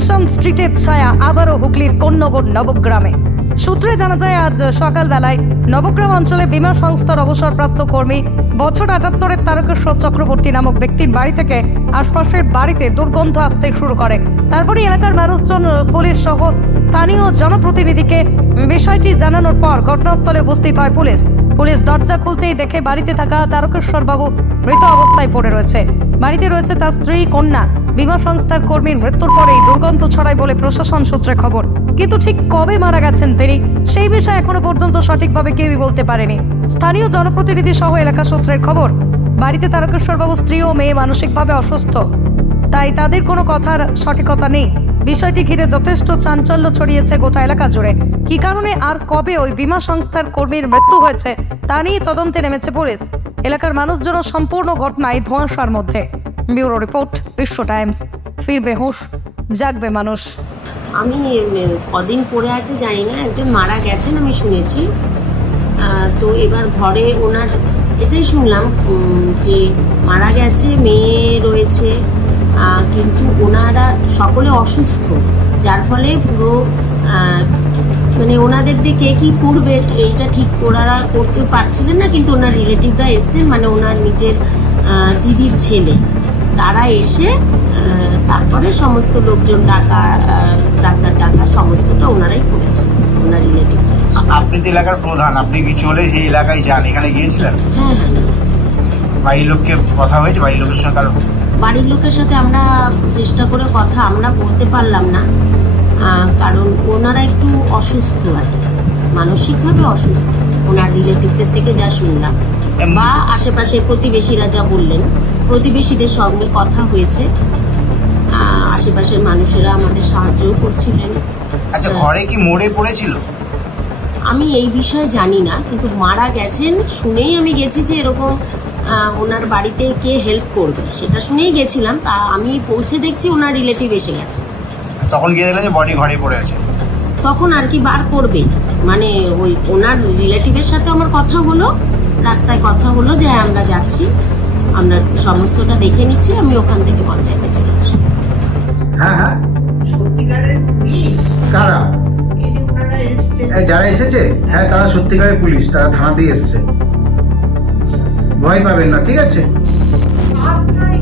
Tension স্ট্রিটের ছায়া আবারও হুগলির কোন্নগর নবগ্রামে। সূত্রে জানা যায়, আজ সকালবেলায় নবগ্রাম অঞ্চলে বীমা সংস্থার অবসরপ্রাপ্ত কর্মী বছর ৭৮-এর তারকেশ্বর চক্রবর্তী নামক ব্যক্তির বাড়ি থেকে আশপাশের বাড়িতে দুর্গন্ধ আসতে শুরু করে। তারপরে এলাকার মানুষজন, পুলিশ সহ স্থানীয় জনপ্রতিনিধিকে বিষয়টি জানানোর পর ঘটনাস্থলে উপস্থিত হয় পুলিশ। পুলিশ দরজা খুলতেই দেখে বাড়িতে থাকা তারকেশ্বর বাবু মৃত অবস্থায় পড়ে রয়েছে। বাড়িতে রয়েছে তার স্ত্রী, কন্যা। বীমা সংস্থার কর্মীর মৃত্যুর পরেই দুর্গন্ধ ছড়ায় বলে প্রশাসন সূত্রে খবর, কিন্তু ঠিক কবে মারা গেছেন তিনি সেই বিষয়ে এখনো পর্যন্ত সঠিকভাবে কেউই বলতে পারেনি। স্থানীয় জনপ্রতিনিধি সহ এলাকা সূত্রের খবর, বাড়িতে তারকেশ্বর বাবু স্ত্রী ও মেয়ে মানসিকভাবে অসুস্থ, তাই তাদের কোনো কথার সঠিকতা নেই। বিষয়টি ঘিরে যথেষ্ট চাঞ্চল্য ছড়িয়েছে গোটা এলাকা জুড়ে। কি কারণে আর কবে ওই বীমা সংস্থার কর্মীর মৃত্যু হয়েছে তা নিয়ে তদন্তে নেমেছে পুলিশ। এলাকার মানুষজন সম্পূর্ণ ঘটনায় ধোঁয়াশার মধ্যে। ব্যুরো রিপোর্ট, বিশ্ব টাইমস। ফিরবে হুঁশ, জাগবে মানুষ। আমি কদিন পরে আছে জানি না, একজন মারা গেছেন আমি শুনেছি। তো এবার ঘরে ওনার এটাই শুনলাম যে মারা গেছে, মেয়ে রয়েছে, কিন্তু ওনারা সকলে অসুস্থ, যার ফলে পুরো মানে ওনাদের যে কে কি করবে এইটা ঠিক ওনারা করতে পারছিলেন না। কিন্তু ওনার রিলেটিভরা এসছেন, মানে ওনার নিজের দিদির ছেলে, তারা এসে তারপরে সমস্ত লোকজন ডাক্তার ডাকা সমস্তটা ওনারাই করেছেন, ওনার রিলেটিভরা। আপনি তো এলাকার প্রধান, আপনি কি চলে সেই এলাকায় যান? এখানে গিয়েছিলেন? হ্যাঁ, বাড়ির লোককে কথা হয়েছে? বাড়ির লোকের সঙ্গে বাড়ির লোকের সাথে আমরা চেষ্টা করে কথা আমরা বলতে পারলাম না, কারণ ওনারা একটু অসুস্থ, আর মানসিকভাবে অসুস্থ। ওনার রিলেটিভদের থেকে যা শুনলাম বা আশেপাশে প্রতিবেশীরা যা বললেন, প্রতিবেশীদের সঙ্গে কথা হয়েছে, আশেপাশের মানুষেরা আমাদের সাহায্যও করছিলেন। আচ্ছা, ঘরে কি মরে পড়েছিল? আমি এই বিষয়ে জানি না, কিন্তু মারা গেছেন শুনেই আমি গেছি যে এরকম ওনার বাড়িতে কে হেল্প করবে সেটা শুনেই গেছিলাম। তা আমি পৌঁছে দেখছি ওনার রিলেটিভ এসে গেছে। তখন গিয়ে দেখলেন যে বডি ঘরে পড়ে আছে। তখন আর কি বার করবে, মানে ওই ওনার রিলেটিভের সাথে আমার কথা হলো, রাস্তায় কথা হলো যে আমরা যাচ্ছি, আমরা সমস্তটা দেখে নিচ্ছি, আমি ওখান থেকে পঞ্চায়েতে চলে আসি। হ্যাঁ হ্যাঁ, সত্যিকারের পুলিশ কারা? এই যে ওনারা এসছে, যারা এসেছে, হ্যাঁ তারা সত্যিকারের পুলিশ, তারা থানাতেই এসছে। ভয় পাবেন না, ঠিক আছে? আপনার